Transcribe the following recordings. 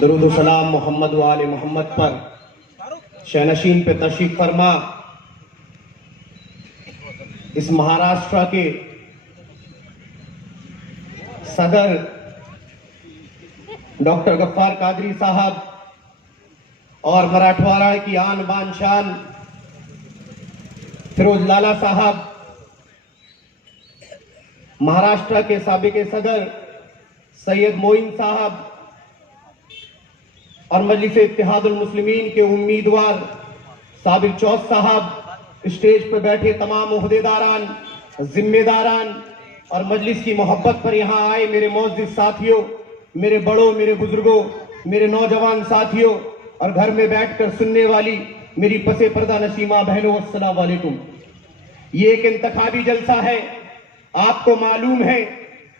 दरूद सलाम मोहम्मद व आले मोहम्मद पर शहनशीन पे तशरीफ फरमा इस महाराष्ट्र के सदर डॉक्टर गफ्फार कादरी साहब और मराठवाड़ा की आन बान शान फिरोज लाला साहब, महाराष्ट्र के साबिक सदर सैयद मोइन साहब और मजलिस इत्तेहादुल मुस्लिमीन के उम्मीदवार साबिर चौथ साहब, स्टेज पर बैठे तमाम ओहदेदारान, जिम्मेदारान और मजलिस की मोहब्बत पर यहाँ आए मेरे मोअज़्ज़िज़ साथियों, मेरे बड़ों, मेरे बुजुर्गों, मेरे नौजवान साथियों और घर में बैठकर सुनने वाली मेरी पसे पर्दा नशीमा बहनों, अस्सलाम वालेकुम। ये एक इंतखाबी जलसा है। आपको मालूम है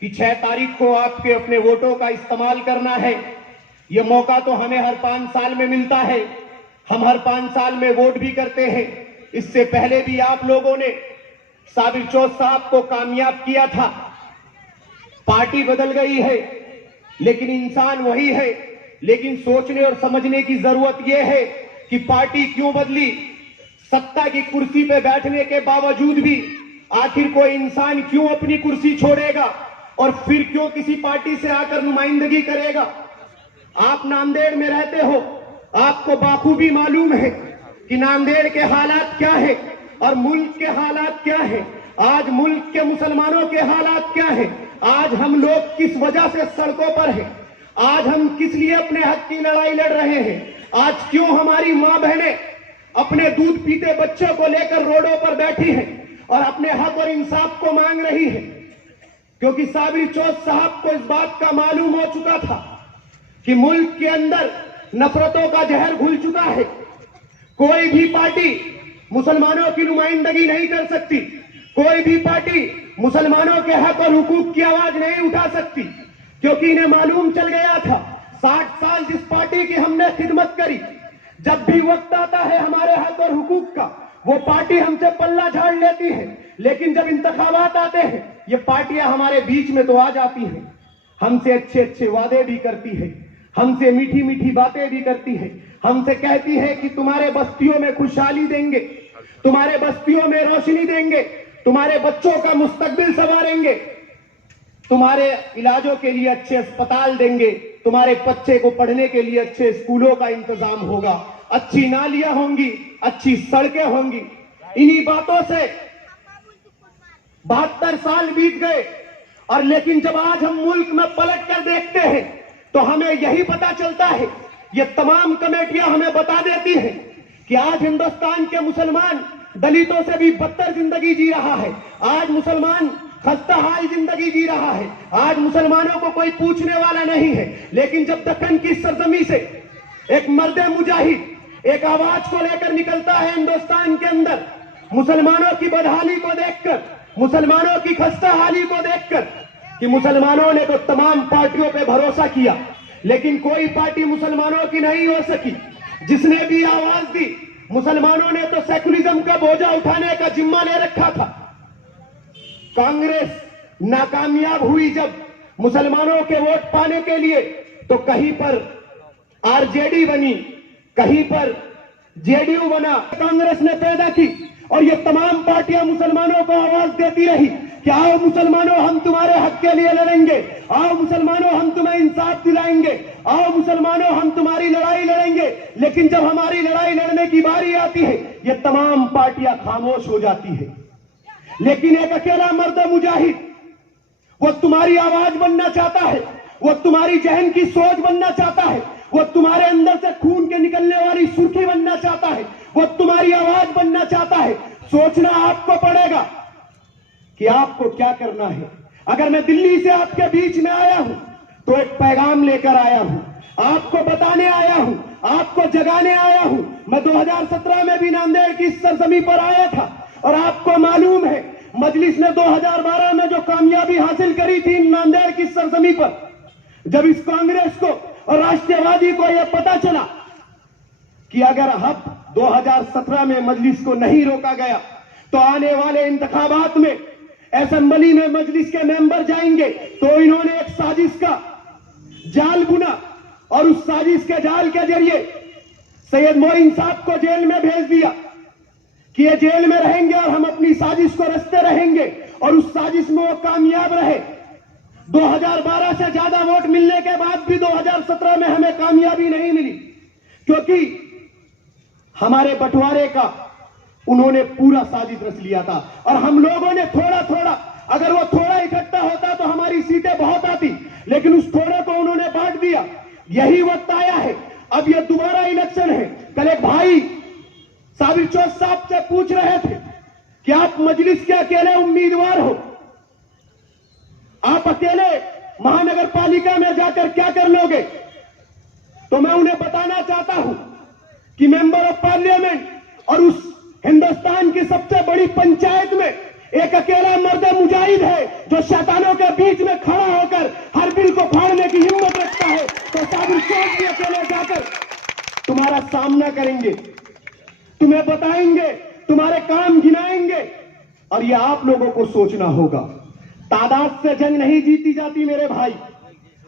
कि 6 तारीख को आपके अपने वोटों का इस्तेमाल करना है। ये मौका तो हमें हर 5 साल में मिलता है। हम हर 5 साल में वोट भी करते हैं। इससे पहले भी आप लोगों ने साबिर चौथ साहब को कामयाब किया था। पार्टी बदल गई है लेकिन इंसान वही है। लेकिन सोचने और समझने की जरूरत यह है कि पार्टी क्यों बदली। सत्ता की कुर्सी पे बैठने के बावजूद भी आखिर कोई इंसान क्यों अपनी कुर्सी छोड़ेगा और फिर क्यों किसी पार्टी से आकर नुमाइंदगी करेगा। आप नांदेड़ में रहते हो, आपको बाखूबी मालूम है कि नांदेड़ के हालात क्या है और मुल्क के हालात क्या है। आज मुल्क के मुसलमानों के हालात क्या है। आज हम लोग किस वजह से सड़कों पर हैं। आज हम किस लिए अपने हक की लड़ाई लड़ रहे हैं। आज क्यों हमारी मां बहनें अपने दूध पीते बच्चों को लेकर रोडों पर बैठी हैं और अपने हक और इंसाफ को मांग रही है। क्योंकि साबिर चौथ साहब को इस बात का मालूम हो चुका था कि मुल्क के अंदर नफरतों का जहर घुल चुका है। कोई भी पार्टी मुसलमानों की नुमाइंदगी नहीं कर सकती। कोई भी पार्टी मुसलमानों के हक और हुकूक की आवाज नहीं उठा सकती। क्योंकि इन्हें मालूम चल गया था 60 साल जिस पार्टी की हमने खिदमत करी, जब भी वक्त आता है हमारे हक और हुकूक का, वो पार्टी हमसे पल्ला झाड़ लेती है। लेकिन जब इंतखाबात आते हैं ये पार्टियां हमारे बीच में तो आ जाती हैं। हमसे अच्छे अच्छे वादे भी करती है, हमसे मीठी मीठी बातें भी करती है। हमसे कहती है कि तुम्हारे बस्तियों में खुशहाली देंगे, तुम्हारे बस्तियों में रोशनी देंगे, तुम्हारे बच्चों का मुस्तकबिल संवारेंगे, तुम्हारे इलाजों के लिए अच्छे अस्पताल देंगे, तुम्हारे बच्चे को पढ़ने के लिए अच्छे स्कूलों का इंतजाम होगा, अच्छी नालियां होंगी, अच्छी सड़कें होंगी। इन्हीं बातों से 72 साल बीत गए और लेकिन जब आज हम मुल्क में पलट कर देखते हैं तो हमें यही पता चलता है, ये तमाम कमेटियां हमें बता देती हैं कि आज हिंदुस्तान के मुसलमान दलितों से भी बदतर जिंदगी जी रहा है। आज मुसलमान खस्ता हाल जिंदगी जी रहा है। आज मुसलमानों को कोई पूछने वाला नहीं है। लेकिन जब दक्कन की सरजमी से एक मर्द मुजाहिद एक आवाज को लेकर निकलता है हिंदुस्तान के अंदर, मुसलमानों की बदहाली को देखकर, मुसलमानों की खस्ता हाली को देखकर, कि मुसलमानों ने तो तमाम पार्टियों पे भरोसा किया लेकिन कोई पार्टी मुसलमानों की नहीं हो सकी। जिसने भी आवाज दी, मुसलमानों ने तो सेकुलरिज्म का बोझा उठाने का जिम्मा ले रखा था। कांग्रेस नाकामयाब हुई जब मुसलमानों के वोट पाने के लिए, तो कहीं पर आरजेडी बनी, कहीं पर जेडीयू बना, कांग्रेस ने पैदा की और ये तमाम पार्टियां मुसलमानों को आवाज देती रही कि आओ मुसलमानों हम तुम्हारे हक के लिए लड़ेंगे, आओ मुसलमानों हम तुम्हें इंसाफ दिलाएंगे, आओ मुसलमानों हम तुम्हारी लड़ाई लड़ेंगे। लेकिन जब हमारी लड़ाई लड़ने की बारी आती है ये तमाम पार्टियां खामोश हो जाती है। लेकिन एक अकेला मर्द मुजाहिद वो तुम्हारी आवाज बनना चाहता है, वो तुम्हारी जहन की सोच बनना चाहता है, वो तुम्हारे अंदर से खून के निकलने वाली सुर्खी बनना चाहता है, वो तुम्हारी आवाज बनना चाहता है। सोचना आपको पड़ेगा कि आपको क्या करना है। अगर मैं दिल्ली से आपके बीच में आया हूं तो एक पैगाम लेकर आया हूं, आपको बताने आया हूं, आपको जगाने आया हूं। मैं 2017 में भी नांदेड़ की सरजमी पर आया था और आपको मालूम है मजलिस ने 2012 में जो कामयाबी हासिल करी थी नांदेड़ की सरजमी पर, जब इस कांग्रेस को और राष्ट्रवादी को यह पता चला कि अगर अब 2017 में मजलिस को नहीं रोका गया तो आने वाले इंतखाबात में असेंबली में मजलिस के मेंबर जाएंगे, तो इन्होंने एक साजिश का जाल बुना और उस साजिश के जाल के जरिए सैयद मोइन साहब को जेल में भेज दिया कि ये जेल में रहेंगे और हम अपनी साजिश को रचते रहेंगे, और उस साजिश में वो कामयाब रहे। 2012 से ज्यादा वोट मिलने के बाद भी 2017 में हमें कामयाबी नहीं मिली, क्योंकि हमारे बंटवारे का उन्होंने पूरा साजिश रच लिया था और हम लोगों ने थोड़ा थोड़ा, अगर वो थोड़ा इकट्ठा होता तो हमारी सीटें बहुत आती, लेकिन उस थोड़े को उन्होंने बांट दिया। यही वक्त आया है, अब ये दोबारा इलेक्शन है। कल एक भाई साबिर चौथ साहब से पूछ रहे थे कि आप मजलिस के अकेले उम्मीदवार हो, आप अकेले महानगर पालिका में जाकर क्या कर लोगे? तो मैं उन्हें बताना चाहता हूं कि मेंबर ऑफ पार्लियामेंट और उस हिंदुस्तान की सबसे बड़ी पंचायत में एक अकेला मर्द मुजाहिद है जो शैतानों के बीच में खड़ा होकर हर बिल को फाड़ने की हिम्मत रखता है। तो साबिर चौथ भी अकेले जाकर तुम्हारा सामना करेंगे, तुम्हें बताएंगे, तुम्हारे काम गिनाएंगे। और ये आप लोगों को सोचना होगा, तादाद से जंग नहीं जीती जाती मेरे भाई।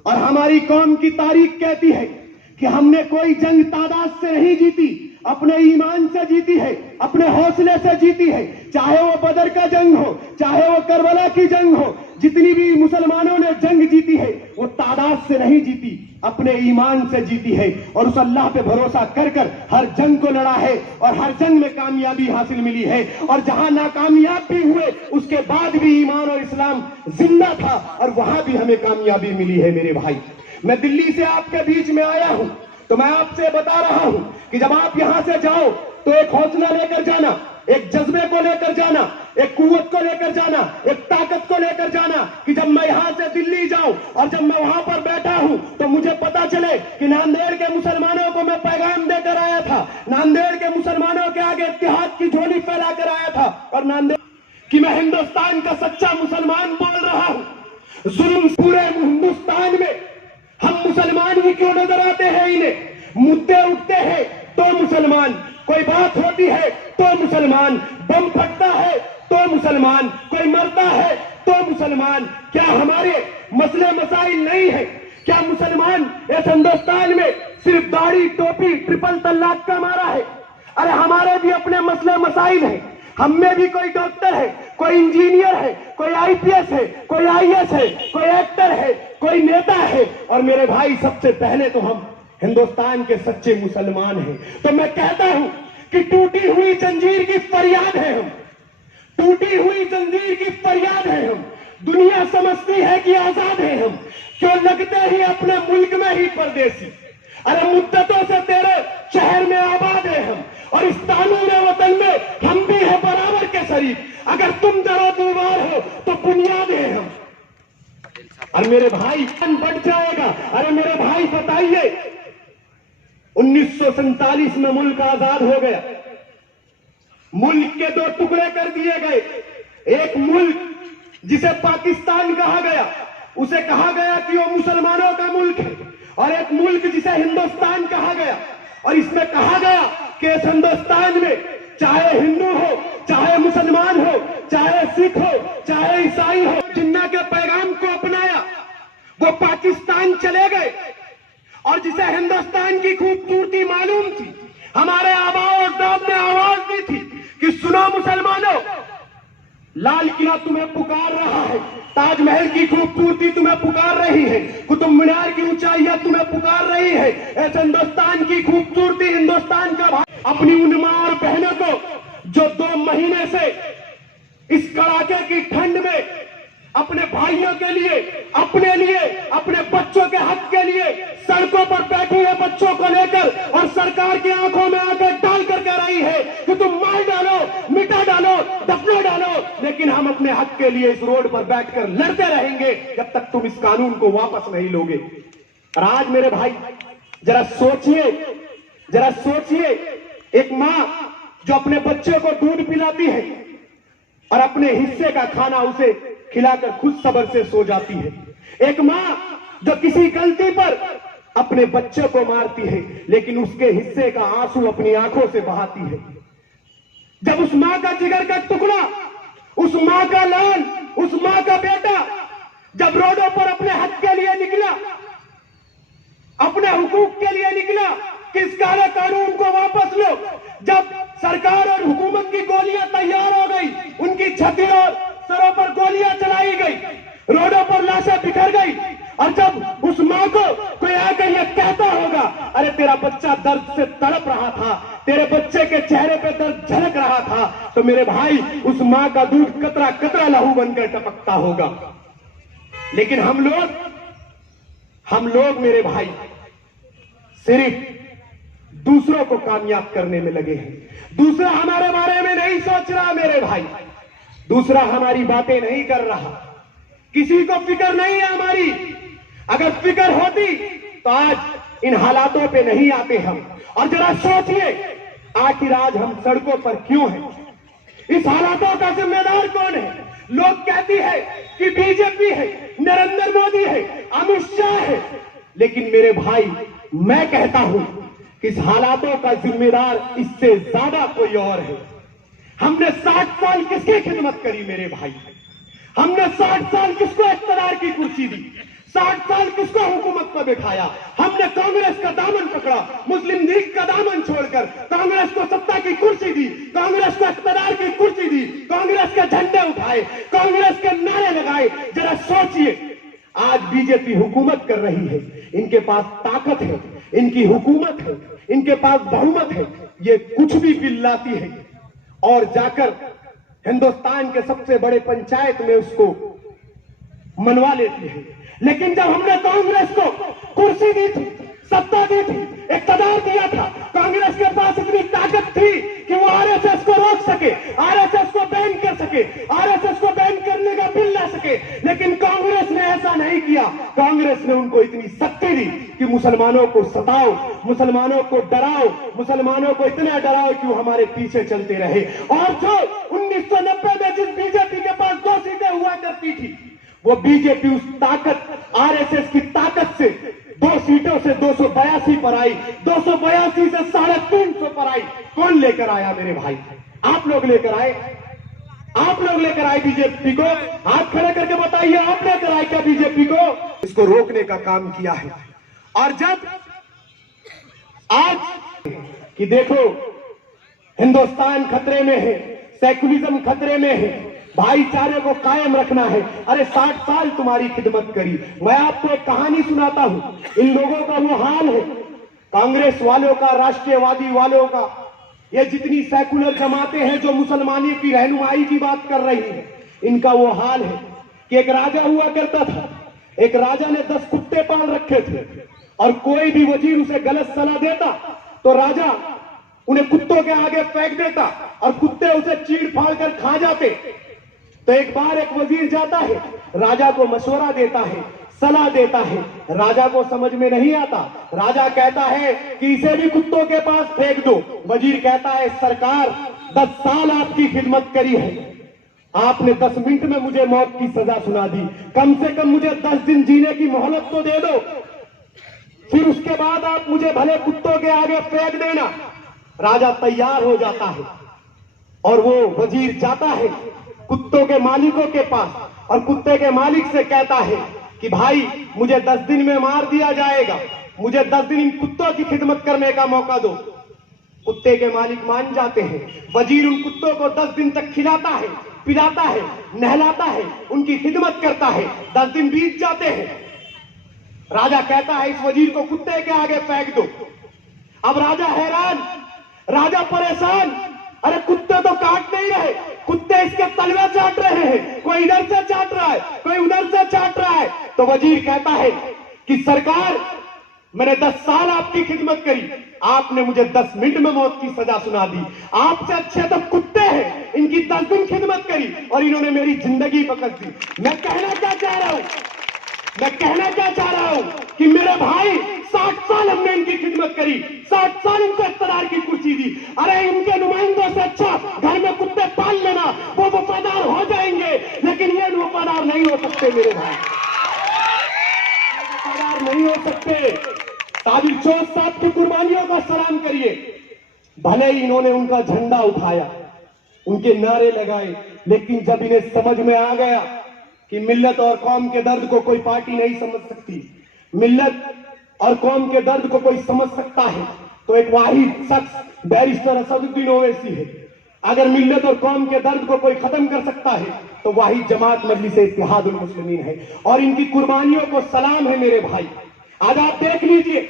और हमारी कौम की तारीख कहती है कि हमने कोई जंग तादाद से नहीं जीती, अपने ईमान से जीती है, अपने हौसले से जीती है। चाहे वो बदर का जंग हो, चाहे वो करबला की जंग हो, जितनी भी मुसलमानों ने जंग जीती है वो तादाद से नहीं जीती, अपने ईमान से जीती है। और उस अल्लाह पे भरोसा कर कर हर जंग को लड़ा है और हर जंग में कामयाबी हासिल मिली है। और जहां नाकामयाब भी हुए उसके बाद भी ईमान और इस्लाम जिंदा था और वहां भी हमें कामयाबी मिली है मेरे भाई। मैं दिल्ली से आपके बीच में आया हूं तो मैं आपसे बता रहा हूं कि जब आप यहां से जाओ तो एक हौसला लेकर जाना, एक जज्बे को लेकर जाना, एक कुव्वत को लेकर जाना, एक ताकत को लेकर जाना कि जब मैं यहां से दिल्ली जाऊं और जब मैं वहां पर बैठा हूं तो मुझे पता चले कि नांदेड़ के मुसलमानों को मैं पैगाम देकर आया था, नांदेड़ के मुसलमानों के आगे इत्तेहाद की झोली फैलाकर आया था, और नांदेड़ कि मैं हिंदुस्तान का सच्चा मुसलमान बोल रहा हूं। जुल्म पूरे हिंदुस्तान में हम मुसलमान ही क्यों नजर आते हैं इन्हें? मुद्दे उठते हैं तो मुसलमान, कोई बात होती है तो मुसलमान, बम फटता है तो मुसलमान, कोई मरता है तो मुसलमान। क्या हमारे मसले मसाइल नहीं है? क्या मुसलमान इस हिंदुस्तान में सिर्फ दाढ़ी टोपी ट्रिपल तलाक का मारा है? अरे हमारे भी अपने मसले मसाइल हैं। हम में भी कोई डॉक्टर है, कोई इंजीनियर है, कोई आईपीएस है, कोई आईएएस है, कोई एक्टर है, कोई नेता है। और मेरे भाई सबसे पहले तो हम हिंदुस्तान के सच्चे मुसलमान हैं। तो मैं कहता हूं कि टूटी हुई जंजीर की फरियाद है हम, टूटी हुई जंजीर की फरियाद है हम। दुनिया समझती है कि आजाद है हम, क्यों लगते ही अपने मुल्क में ही परदेसी। अरे मुद्दतों से तेरे शहर में आबाद है हम, और इस तानूर वतन में हम भी है बराबर के शरीक। अगर तुम दरो दीवार हो तो बुनियाद है हम। और मेरे भाई बढ़ जाएगा। अरे मेरे भाई बताइए, 1947 में मुल्क आजाद हो गया, मुल्क के दो टुकड़े कर दिए गए। एक मुल्क जिसे पाकिस्तान कहा गया, उसे कहा गया कि वो मुसलमानों का मुल्क है, और एक मुल्क जिसे हिंदुस्तान कहा गया। और इसमें कहा गया कि इस हिंदुस्तान में चाहे हिंदू हो, चाहे मुसलमान हो, चाहे सिख हो, चाहे ईसाई हो, जिन्ना के पैगाम को अपनाया वो पाकिस्तान चले गए। और जिसे हिंदुस्तान की खूबसूरती मालूम थी, हमारे आबा और अजदाद ने आवाज दी थी कि सुनो मुसलमानों, लाल किला तुम्हें पुकार रहा है, ताजमहल की खूबसूरती तुम्हें पुकार रही है, कुतुब मीनार की ऊंचाइयां तुम्हें पुकार रही है। ऐसे हिंदुस्तान की खूबसूरती, हिंदुस्तान का भाई अपनी उन मां और बहनों को जो 2 महीने से इस कड़ाके की ठंड में अपने भाइयों के लिए, अपने लिए, अपने बच्चों के हक के लिए सड़कों पर बैठी है बच्चों को लेकर, और सरकार की आंखों में आंखें डाल कर कह रही है कि तुम मार डालो, मिटा डालो, दफना डालो, लेकिन हम अपने हक के लिए इस रोड पर बैठकर लड़ते रहेंगे जब तक तुम इस कानून को वापस नहीं लोगे। और आज मेरे भाई जरा सोचिए, जरा सोचिए, एक मां जो अपने बच्चे को दूध पिलाती है और अपने हिस्से का खाना उसे खिलाकर खुद सब्र से सो जाती है। एक मां जो किसी गलती पर अपने बच्चे को मारती है लेकिन उसके हिस्से का आंसू अपनी आंखों से बहाती है। जब उस मां का जिगर का टुकड़ा, उस मां का लाल, उस मां का बेटा जब रोडों पर अपने हक के लिए निकला, अपने हुकूक के लिए निकला कि इस काले कानून को वापस लो। जब सरकार और हुकूमत की गोलियां तैयार हो गई, उनकी छतों और सरों पर गोलियां चलाई गई, रोडों पर लाशें बिखर गई, और जब उस मां को कोई आकर ये कहता होगा, अरे तेरा बच्चा दर्द से तड़प रहा था, तेरे बच्चे के चेहरे पे दर्द झलक रहा था, तो मेरे भाई उस मां का दूध कतरा कतरा लहू बनकर टपकता होगा। लेकिन हम लोग मेरे भाई सिर्फ दूसरों को कामयाब करने में लगे हैं। दूसरा हमारे बारे में नहीं सोच रहा मेरे भाई, दूसरा हमारी बातें नहीं कर रहा, किसी को फिक्र नहीं है हमारी। अगर फिक्र होती तो आज इन हालातों पे नहीं आते हम। और जरा सोचिए, आखिर आज हम सड़कों पर क्यों हैं? इस हालातों का जिम्मेदार कौन है? लोग कहती है कि बीजेपी है, नरेंद्र मोदी है, अमित शाह है, लेकिन मेरे भाई मैं कहता हूं कि इस हालातों का जिम्मेदार इससे ज्यादा कोई और है। हमने 60 साल किसकी खिदमत करी मेरे भाई? हमने 60 साल किसको इख्तियार की कुर्सी दी? 60 साल किसको हुकूमत पर बिठाया? हमने कांग्रेस का दामन पकड़ा, मुस्लिम लीग का दामन छोड़कर कांग्रेस को सत्ता की कुर्सी दी, कांग्रेस को इख्तियार की कुर्सी दी, कांग्रेस के झंडे उठाए, कांग्रेस के नारे लगाए। जरा सोचिए, आज बीजेपी हुकूमत कर रही है, इनके पास ताकत है, इनकी हुकूमत है, इनके पास बहुमत है, ये कुछ भी बिल लाती है और जाकर हिंदुस्तान के सबसे बड़े पंचायत में उसको मनवा लेती है। लेकिन जब हमने कांग्रेस को कुर्सी दी थी, सत्ता दी थी, इख्तियार दिया था, कांग्रेस के पास इतनी ताकत थी कि वो आरएसएस को रोक सके, आरएसएस को बैन कर सके, आरएसएस को बैन करने का बिल ला सके, लेकिन कांग्रेस ने ऐसा नहीं किया। कांग्रेस ने उनको इतनी शक्ति दी कि मुसलमानों को सताओ, मुसलमानों को डराओ, मुसलमानों को इतना डराओ कि वो हमारे पीछे चलते रहे। और जो 1990 में जिस बीजेपी के पास 2 सीटें हुआ करती थी, वो बीजेपी उस ताकत, आरएसएस की ताकत से 2 सीटों से 282 पर आई, 282 से 350 पर आई। कौन लेकर आया मेरे भाई? आप लोग लेकर आए, आप लोग लेकर आए बीजेपी को। हाथ खड़े करके बताइए, आप लेकर आए क्या बीजेपी को? इसको रोकने का काम किया है। और जब आज कि देखो हिंदुस्तान खतरे में है, सेकुलरिज्म खतरे में है, भाईचारे को कायम रखना है। अरे 60 साल तुम्हारी खिदमत करी। मैं आपको एक कहानी सुनाता हूं। इन लोगों का वो हाल है, कांग्रेस वालों का, राष्ट्रीयवादी वालों का, ये जितनी सेकुलर जमातें हैं जो मुसलमानी की रहनुमाई की बात कर रही हैं, इनका वो हाल है कि एक राजा हुआ करता था। एक राजा ने 10 कुत्ते पाल रखे थे, और कोई भी वजीर उसे गलत सलाह देता तो राजा उन्हें कुत्तों के आगे फेंक देता और कुत्ते उसे चीड़ फाड़ कर खा जाते। तो एक बार एक वजीर जाता है, राजा को मशवरा देता है, सलाह देता है। राजा को समझ में नहीं आता। राजा कहता है कि इसे भी कुत्तों के पास फेंक दो। वजीर कहता है, सरकार 10 साल आपकी खिदमत करी है, आपने 10 मिनट में मुझे मौत की सजा सुना दी, कम से कम मुझे 10 दिन जीने की मोहलत तो दे दो, फिर उसके बाद आप मुझे भले कुत्तों के आगे फेंक देना। राजा तैयार हो जाता है और वो वजीर जाता है कुत्तों के मालिकों के पास और कुत्ते के मालिक से कहता है कि भाई मुझे 10 दिन में मार दिया जाएगा, मुझे 10 दिन इन कुत्तों की खिदमत करने का मौका दो। कुत्ते के मालिक मान जाते हैं। वजीर उन कुत्तों को 10 दिन तक खिलाता है, पिलाता है, नहलाता है, उनकी खिदमत करता है। 10 दिन बीत जाते हैं। राजा कहता है, इस वजीर को कुत्ते के आगे फेंक दो। अब राजा हैरान, राजा परेशान, अरे कुत्ते तो काट नहीं रहे, कुत्ते इसके तलवे चाट रहे हैं, कोई इधर से चाट रहा है, कोई उधर से चाट रहा है। तो वजीर कहता है कि सरकार, मैंने 10 साल आपकी खिदमत करी, आपने मुझे 10 मिनट में मौत की सजा सुना दी। आपसे अच्छे तो कुत्ते हैं, इनकी 10 दिन खिदमत करी और इन्होंने मेरी जिंदगी पकड़ दी। मैं कहना क्या चाह रहा हूं, मैं कहना क्या चाह रहा हूं कि मेरे भाई 60 साल हमने इनकी खिदमत करी, 60 साल इनको इख्तियार की कुर्सी दी। अरे इनके नुमाइंदों से अच्छा घर में कुत्ते पाल लेना, वो वफादार हो जाएंगे, लेकिन ये वफादार नहीं हो सकते मेरे भाई, वफादार नहीं हो सकते। साबिर चौथ साहब की कुर्बानियों का सलाम करिए। भले ही इन्होंने उनका झंडा उठाया, उनके नारे लगाए, लेकिन जब इन्हें समझ में आ गया कि मिल्लत और कौम के दर्द को कोई पार्टी नहीं समझ सकती, मिल्लत और कौम के दर्द को कोई समझ सकता है तो एक वाहिद शख्स बैरिस्टर असदुद्दीन ओवैसी है। अगर मिल्लत और कौम के दर्द को कोई खत्म कर सकता है तो वाहिद जमात मजलिस इत्तेहादुल मुस्लिमीन है, और इनकी कुर्बानियों को सलाम है मेरे भाई। आज आप देख लीजिए,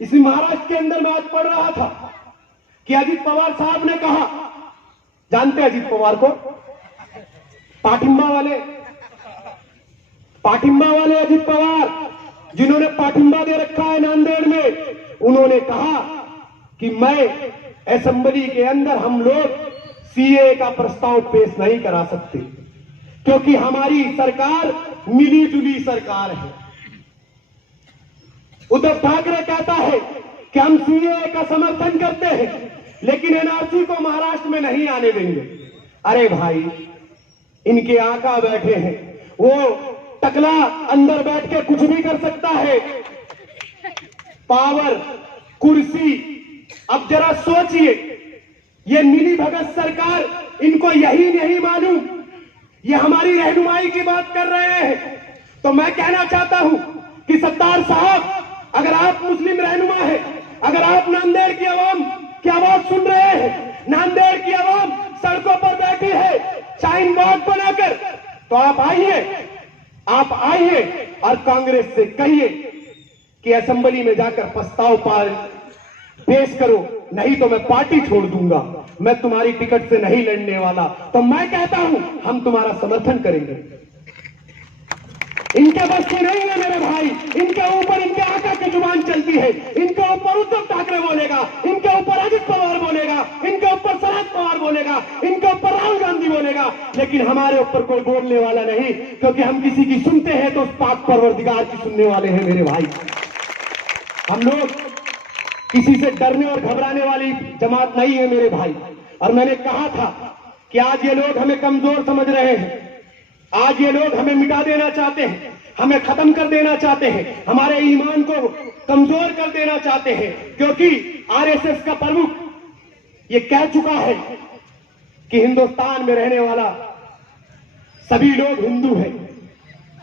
इसी महाराष्ट्र के अंदर मैं आज पढ़ रहा था कि अजीत पवार साहब ने कहा, जानते हैं अजीत पवार को, पाठिंबा वाले अजीत पवार जिन्होंने पाठिंबा दे रखा है नांदेड़ में, उन्होंने कहा कि मैं असेंबली के अंदर हम लोग सीए का प्रस्ताव पेश नहीं करा सकते क्योंकि हमारी सरकार मिली जुली सरकार है। उद्धव ठाकरे कहता है कि हम सीए का समर्थन करते हैं लेकिन एनआरसी को महाराष्ट्र में नहीं आने देंगे। अरे भाई, इनके आका बैठे हैं, वो टकला अंदर बैठ के कुछ भी कर सकता है, पावर, कुर्सी। अब जरा सोचिए, ये मिली भगत सरकार, इनको यही नहीं मालूम, ये हमारी रहनुमाई की बात कर रहे हैं। तो मैं कहना चाहता हूं कि सत्तार साहब, अगर आप मुस्लिम रहनुमा हैं, अगर आप नांदेड़ की आवाम की आवाज सुन रहे हैं, नांदेड़ की आवाम सड़कों पर बैठी है साइन बोर्ड बनाकर, तो आप आइए और कांग्रेस से कहिए कि असेंबली में जाकर प्रस्ताव पेश करो, नहीं तो मैं पार्टी छोड़ दूंगा, मैं तुम्हारी टिकट से नहीं लड़ने वाला। तो मैं कहता हूं हम तुम्हारा समर्थन करेंगे। इनके बस की नहीं है मेरे भाई, इनके ऊपर इनके आका की जुबान चलती है, इनके ऊपर उद्धव ठाकरे बोलेगा, इनके ऊपर अजित पवार बोलेगा, इनके ऊपर शरद पवार बोलेगा, इनके ऊपर राहुल गांधी बोलेगा, लेकिन हमारे ऊपर कोई बोलने वाला नहीं, क्योंकि हम किसी की सुनते हैं तो उस पाक परवरदिगार की सुनने वाले हैं मेरे भाई। हम लोग किसी से डरने और घबराने वाली जमात नहीं है मेरे भाई। और मैंने कहा था कि आज ये लोग हमें कमजोर समझ रहे हैं, आज ये लोग हमें मिटा देना चाहते हैं, हमें खत्म कर देना चाहते हैं, हमारे ईमान को कमजोर कर देना चाहते हैं, क्योंकि आरएसएस का प्रमुख ये कह चुका है कि हिंदुस्तान में रहने वाला सभी लोग हिंदू हैं।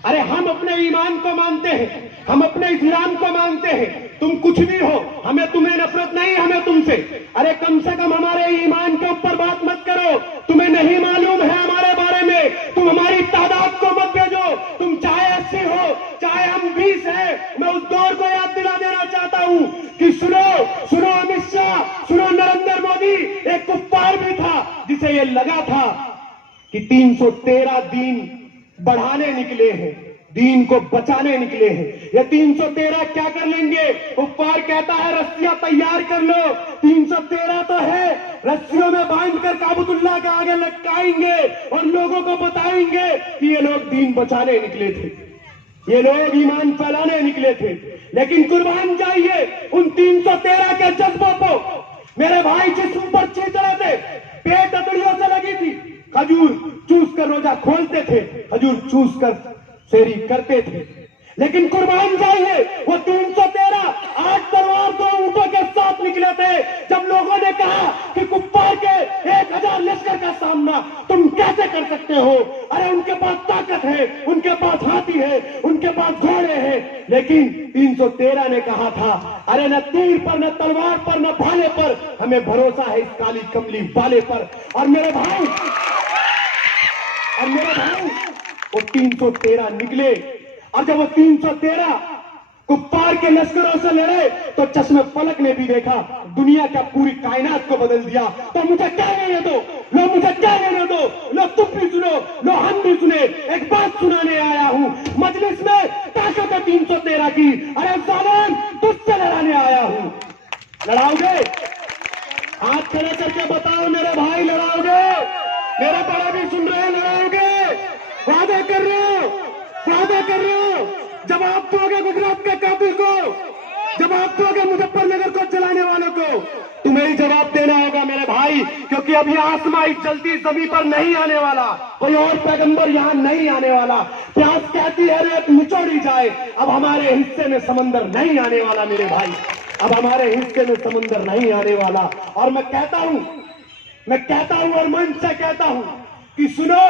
अरे हम अपने ईमान को मानते हैं, हम अपने इस्लाम को मानते हैं, तुम कुछ भी हो, हमें तुम्हें नफरत नहीं, हमें तुमसे। अरे कम से कम हमारे ईमान के ऊपर बात मत करो, तुम्हें नहीं मालूम है हमारे बारे में, तुम हमारी तादाद को मत भेजो, तुम चाहे 80 हो चाहे हम 20 है। मैं उस दौर को याद दिला देना चाहता हूं कि सुनो अमित शाह, सुनो नरेंद्र मोदी, एक कुफ्फार भी था जिसे ये लगा था कि 313 दिन बढ़ाने निकले हैं, दीन को बचाने निकले हैं। ये 313 क्या कर लेंगे? कुफ्फार कहता है रस्सियां तैयार कर लो, 313 तो है, रस्सियों में बांधकर काबतुल्लाह के आगे लटकाएंगे और लोगों को बताएंगे कि ये लोग दीन बचाने निकले थे, ये लोग ईमान फैलाने निकले थे। लेकिन कुर्बान जाइए उन 313 के जज्बों को मेरे भाई, जिस्म पर चींच थे, पेट अतड़ियों से लगी थी, खजूर चूस कर रोजा खोलते थे, खजूर चूस कर सेरी करते थे। लेकिन कुर्बान जाइए वो 313 8 तलवार 2 ऊंटों के साथ निकले थे। जब लोगों ने कहा कि कुफ्फार के 1000 लश्कर का सामना तुम कैसे कर सकते हो, अरे उनके पास ताकत है, उनके पास हाथी है, उनके पास घोड़े हैं। लेकिन 313 ने कहा था अरे न तीर पर, न तलवार पर, न भाले पर, हमें भरोसा है इस काली कमली वाले पर। और मेरे भाई वो 313 निकले, और जब वो 313 कुफ्फार के लश्करों से लड़े तो चश्मे फलक ने भी देखा, दुनिया का पूरी कायनात को बदल दिया। तो मुझे क्या लेने दो, मुझे क्या लेने दो, तुम भी सुनो, हम भी सुने। एक बात सुनाने आया हूं, मजलिस में ताकत है 313 की, अरे जालिम तुझसे लड़ाने आया हूं। लड़ाओगे? हाथ खड़े करके बताओ मेरे भाई, लड़ाओगे? मेरे बड़े भी सुन रहे हैं, लड़ाओगे? वादा कर रहे हो, वादा कर रहे हो? जवाब दोगे गुजरात के कातिल को, जवाब दोगे मुजफ्फरनगर को चलाने वालों को? तुम्हें ही जवाब देना होगा मेरे भाई, क्योंकि अभी आसमाई जल्दी जमीन पर नहीं आने वाला, कोई और पैगंबर यहां नहीं आने वाला। प्यास कहती है रेत निचोड़ी जाए, अब हमारे हिस्से में समंदर नहीं आने वाला मेरे भाई, अब हमारे हिस्से में समंदर नहीं आने वाला। और मैं कहता हूं और मन से कहता हूं कि सुनो,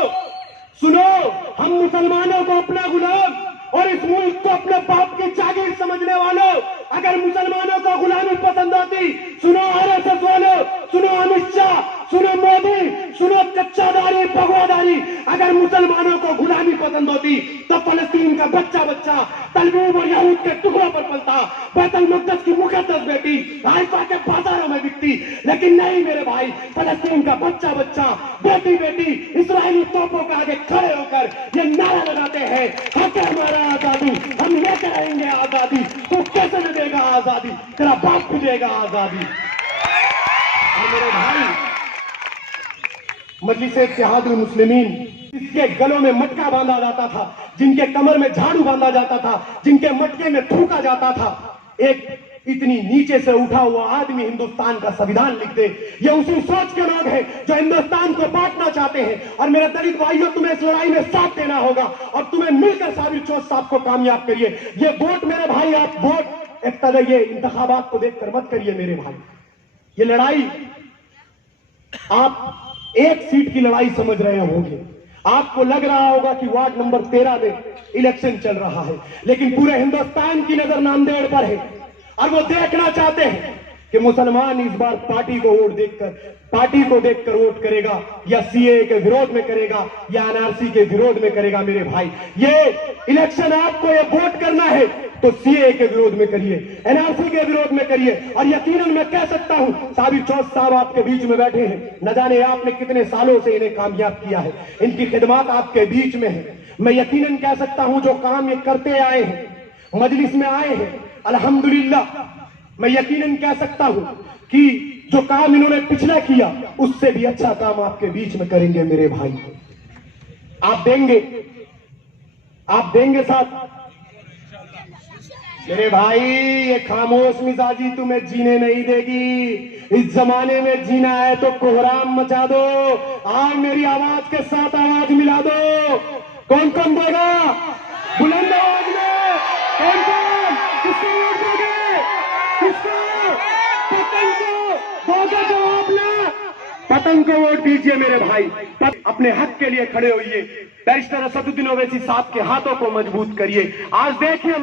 हम मुसलमानों को अपना गुलाम और इस मुल्क को अपने बाप की जागीर समझने वालों, अगर मुसलमानों को गुलामी पसंद होती, सुनो आरएसएस वालों, सुनो अमित शाह, सुनो मोदी, सुनो कच्चादारी भगवादारी, अगर मुसलमानों को गुलामी पसंद होती तो फलस्तीन का बच्चा बच्चा तलबीब और यहूद के टुकड़ों पर पलता, बैतुल मुक़द्दस की मुक़द्दस बेटी हाइफा के बाजारों में बिकती। लेकिन नहीं मेरे भाई, फलस्तीन का बच्चा बच्चा बेटी बेटी इस्राएली तोपों के आगे खड़े होकर ये नारा लगाते हैं, हक है हमारा आजादी, हम लेकर रहेंगे आजादी। तू कैसे न देगा आजादी, तेरा बाप भी देगा आजादी। और मेरे भाई, मजलिस इत्तेहादुल मुस्लिमीन, जिसके गलों में मटका बांधा जाता था, जिनके कमर में झाड़ू बांधा जाता था, जिनके मटके में थूका जाता था, एक इतनी नीचे से उठा हुआ आदमी हिंदुस्तान का संविधान लिख दे, ये उसी सोच के लोग हैं जो हिंदुस्तान को बांटना चाहते हैं। और मेरे दलित भाइयों, तुम्हें इस लड़ाई में साथ देना होगा और तुम्हें मिलकर साबिर चौथ साहब को कामयाब करिए। ये वोट मेरे भाई, आप वोट एक तरह ये इंतखाबात को देखकर मत करिए मेरे भाई। ये लड़ाई आप एक सीट की लड़ाई समझ रहे होंगे, आपको लग रहा होगा कि वार्ड नंबर 13 में इलेक्शन चल रहा है, लेकिन पूरे हिंदुस्तान की नजर नांदेड़ पर है और वो देखना चाहते हैं कि मुसलमान इस बार पार्टी को देखकर वोट करेगा या सीए के विरोध में करेगा या एनआरसी के विरोध में करेगा। मेरे भाई, ये इलेक्शन आपको ये वोट करना है तो सीए के विरोध में करिए, एनआरसी के विरोध में करिए। और यकीनन मैं कह सकता हूं, साबिर चौथ साहब आपके बीच में बैठे हैं, न जाने आपने कितने सालों से इन्हें कामयाब किया है, इनकी खिदमत आपके बीच में है। मैं यकीनन कह सकता हूं, जो काम ये करते आए हैं, मजलिस में आए हैं, अल्हम्दुलिल्लाह मैं यकीनन कह सकता हूं कि जो काम इन्होंने पिछला किया उससे भी अच्छा काम आपके बीच में करेंगे मेरे भाई। आप देंगे साथ मेरे भाई। ये खामोश मिजाजी तुम्हें जीने नहीं देगी। इस जमाने में जीना है तो कोहराम मचा दो। आज मेरी आवाज के साथ आवाज मिला दो। कौन कौन देगा बुलंद आवाज में? कौन कौन किसको वोट दोगे? किसको? पतंग को दोगे जवाब ना? पतंग को वोट दीजिए मेरे भाई। अपने हक के लिए खड़े होइए। बैरिस्टर असदुद्दीन ओवैसी साहब के हाथों को मजबूत करिए। आज देखिए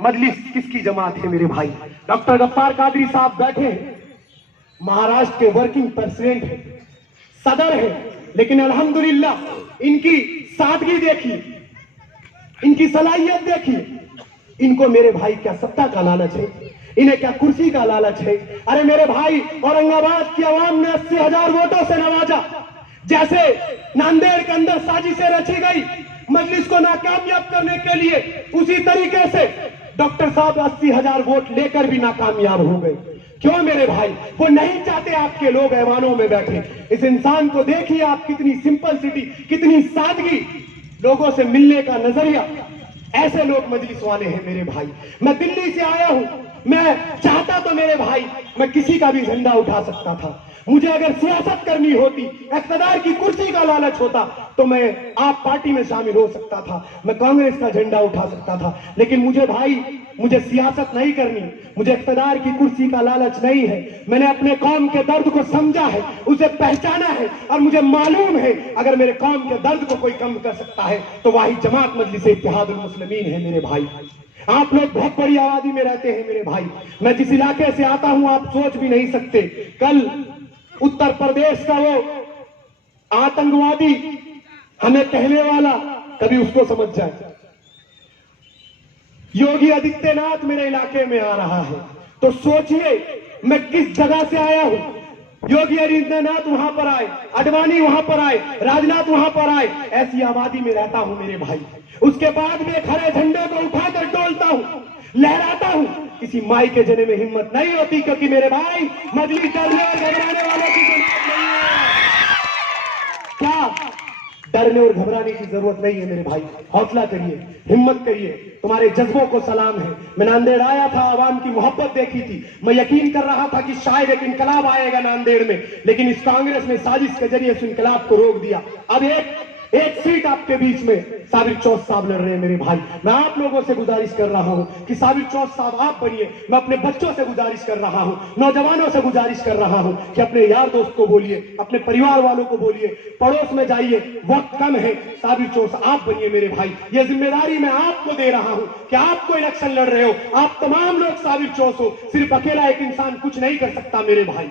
मजलिस किसकी जमात है मेरे भाई। डॉक्टर गफ्फार कादरी साहब बैठे हैं, महाराष्ट्र के वर्किंग प्रेसिडेंट है, सदर है, लेकिन अल्हम्दुलिल्लाह इनकी सादगी देखिए, इनकी सलाहियत देखिए। इनको मेरे भाई क्या सत्ता का लालच है, इन्हें क्या कुर्सी का लालच है? अरे मेरे भाई, औरंगाबाद की आवाम ने 80,000 वोटों से नवाजा। जैसे नांदेड़ के अंदर साजिशें रची गई मजलिस को नाकामयाब करने के लिए, उसी तरीके से डॉक्टर साहब 80,000 वोट लेकर भी नाकामयाब हो गए। क्यों मेरे भाई? वो नहीं चाहते आपके लोग ऐवानों में बैठे। इस इंसान को देखिए आप, कितनी सिंपलिसिटी, कितनी सादगी, लोगों से मिलने का नजरिया। ऐसे लोग मजलिस वाले हैं मेरे भाई। मैं दिल्ली से आया हूं, मैं चाहता तो मेरे भाई मैं किसी का भी झंडा उठा सकता था। मुझे अगर सियासत करनी होती, इक़्तिदार की कुर्सी का लालच होता, तो मैं आप पार्टी में शामिल हो सकता था, मैं कांग्रेस का झंडा उठा सकता था। लेकिन मुझे सियासत नहीं करनी, मुझे इक़्तिदार की कुर्सी का लालच नहीं है। मैंने अपने कौम के दर्द को समझा है, उसे पहचाना है, और मुझे मालूम है अगर मेरे कौम के दर्द को कोई कम कर सकता है तो वही जमात मजलिस इत्तेहादुल मुस्लिमीन है मेरे भाई। आप लोग बहुत बड़ी आबादी में रहते हैं मेरे भाई। मैं जिस इलाके से आता हूं आप सोच भी नहीं सकते। कल उत्तर प्रदेश का वो आतंकवादी हमें कहने वाला, कभी उसको समझ जाए। योगी आदित्यनाथ मेरे इलाके में आ रहा है, तो सोचिए मैं किस जगह से आया हूं। योगी आदित्यनाथ वहां पर आए, आडवाणी वहां पर आए, राजनाथ वहां पर आए, ऐसी आबादी में रहता हूं मेरे भाई। उसके बाद में खड़े झंडे को उठाकर डोलता हूं, लहराता हूं। किसी माई के जने में हिम्मत नहीं होती, क्योंकि मेरे भाई मजलिस डरने और घबराने वालों की जरूरत नहीं है। क्या डरने और घबराने की जरूरत नहीं है मेरे भाई। हौसला करिए, हिम्मत करिए, तुम्हारे जज्बों को सलाम है। मैं नांदेड़ आया था, आवाम की मोहब्बत देखी थी। मैं यकीन कर रहा था कि शायद एक इनकलाब आएगा नांदेड़ में, लेकिन इस कांग्रेस ने साजिश के जरिए इस इनकलाब को रोक दिया। अब एक एक सीट आपके बीच में साबिर चौथ साहब लड़ रहे हैं मेरे भाई। मैं आप लोगों से गुजारिश कर रहा हूं कि साबिर चौथ साहब आप बनिए। मैं अपने बच्चों से गुजारिश कर रहा हूं, नौजवानों से गुजारिश कर रहा हूं कि अपने यार दोस्त को बोलिए, अपने परिवार वालों को बोलिए, पड़ोस में जाइए, वक्त कम है, साबिर चौथ आप बनिए मेरे भाई। ये जिम्मेदारी मैं आपको दे रहा हूं कि आपको इलेक्शन लड़ रहे हो, आप तमाम लोग साबिर चौथ हो, सिर्फ अकेला एक इंसान कुछ नहीं कर सकता मेरे भाई।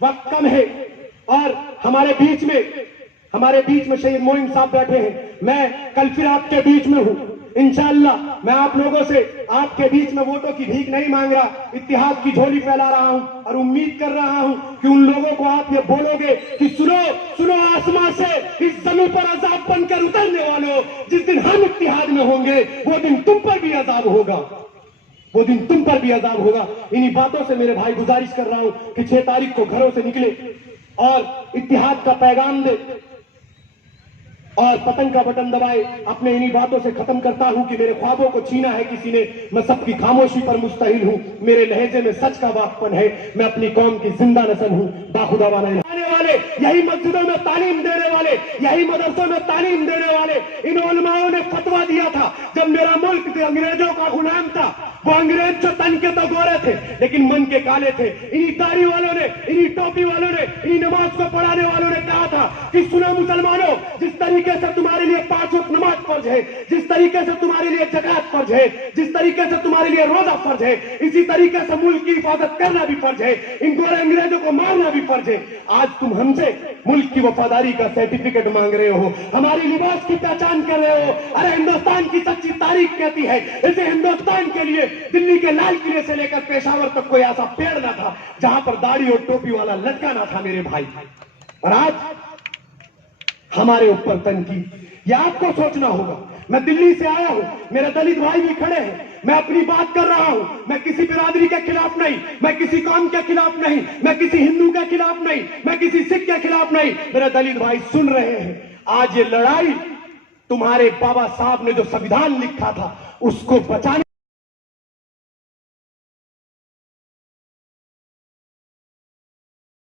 वक्त कम है और हमारे बीच में शहीद मोइन साहब बैठे हैं। मैं कल फिर आपके बीच में हूं इंशाअल्लाह। मैं आप लोगों से आपके बीच में वोटों की भीख नहीं मांग रहा, इत्तेहाद की झोली फैला रहा हूं और उम्मीद कर रहा हूं कि उन लोगों को आप ये बोलोगे कि सुनो सुनो, आसमां से इस जमीन पर अजाब बनकर उतरने वालों, जिस दिन हम इत्तेहाद में होंगे वो दिन तुम पर भी अजाब होगा, वो दिन तुम पर भी अजाब होगा। इन्हीं बातों से मेरे भाई गुजारिश कर रहा हूं कि 6 तारीख को घरों से निकले और इत्तेहाद का पैगाम दे और पतंग का बटन दबाए। अपने इन्हीं बातों से खत्म करता हूं कि मेरे ख्वाबों को छीना है किसी ने, मैं सबकी खामोशी पर मुस्तहिल हूं, मेरे लहजे में सच का बापपन है, मैं अपनी कौम की जिंदा नस्ल हूं। बाखुदा वाले यही मस्जिदों में तालीम देने वाले, यही मदरसों में तालीम देने वाले इन उलमाओं ने फतवा दिया था जब मेरा मुल्क अंग्रेजों का गुलाम था। वो अंग्रेज जो तन के तो गोरे थे लेकिन मन के काले थे। इन्हीं दाढ़ी वालों ने, इन्हीं टोपी वालों ने, इन्हीं नमाज को पढ़ाने वालों ने कहा था कि सुनो मुसलमानों, जिस तरीके से तुम्हारे लिए 5 वक्त नमाज फर्ज है, जिस तरीके से तुम्हारे लिए ज़कात फर्ज है, जिस तरीके से तुम्हारे लिए रोजा फर्ज है, इसी तरीके से मुल्क की हिफाजत करना भी फर्ज है, इन गोरे अंग्रेजों को मारना भी फर्ज है। आज तुम हमसे मुल्क की वफादारी का सर्टिफिकेट मांग रहे हो, हमारी लिबास की पहचान कर रहे हो। अरे हिंदुस्तान की सच्ची तारीख कहती है, इसे हिंदुस्तान के लिए दिल्ली के लाल किले से लेकर पेशावर तक कोई ऐसा पेड़ ना था जहां पर दाढ़ी और टोपी वाला लटका ना था मेरे भाई। और आज हमारे ऊपर तनकीद, ये आपको सोचना होगा। मैं दिल्ली से आया हूं, मेरे दलित भाई भी खड़े हैं, मैं अपनी बात कर रहा हूं। मैं किसी बिरादरी के खिलाफ नहीं, मैं किसी कौम के खिलाफ नहीं, मैं किसी हिंदू के खिलाफ नहीं, मैं किसी सिख के खिलाफ नहीं। मेरे दलित भाई सुन रहे हैं, आज ये लड़ाई तुम्हारे बाबा साहब ने जो संविधान लिखा था उसको बचाने